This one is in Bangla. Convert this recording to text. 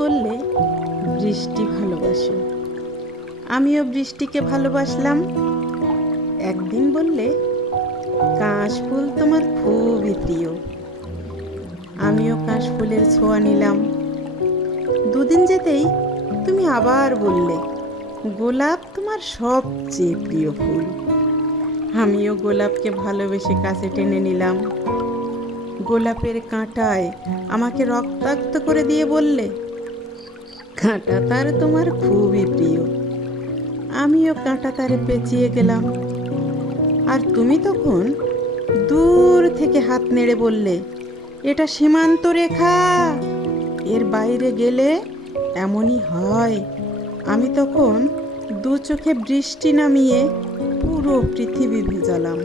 বললে বৃষ্টি ভালোবাসো, আমিও বৃষ্টিকে ভালোবাসলাম। একদিন বললে কাশফুল তোমার খুবই প্রিয়, আমিও কাশফুলের ছোঁয়া নিলাম। দুদিন যেতেই তুমি আবার বললে গোলাপ তোমার সবচেয়ে প্রিয় ফুল, আমিও গোলাপকে ভালোবেসে কাছে টেনে নিলাম। গোলাপের কাঁটায় আমাকে রক্তাক্ত করে দিয়ে বললে কাঁটা তার তোমার খুবই প্রিয়, আমিও কাঁটা তারে পেঁচিয়ে গেলাম। আর তুমি তখন দূর থেকে হাত নেড়ে বললে এটা সীমান্ত রেখা, এর বাইরে গেলে এমনই হয়। আমি তখন দু চোখে বৃষ্টি নামিয়ে পুরো পৃথিবী ভেজালাম।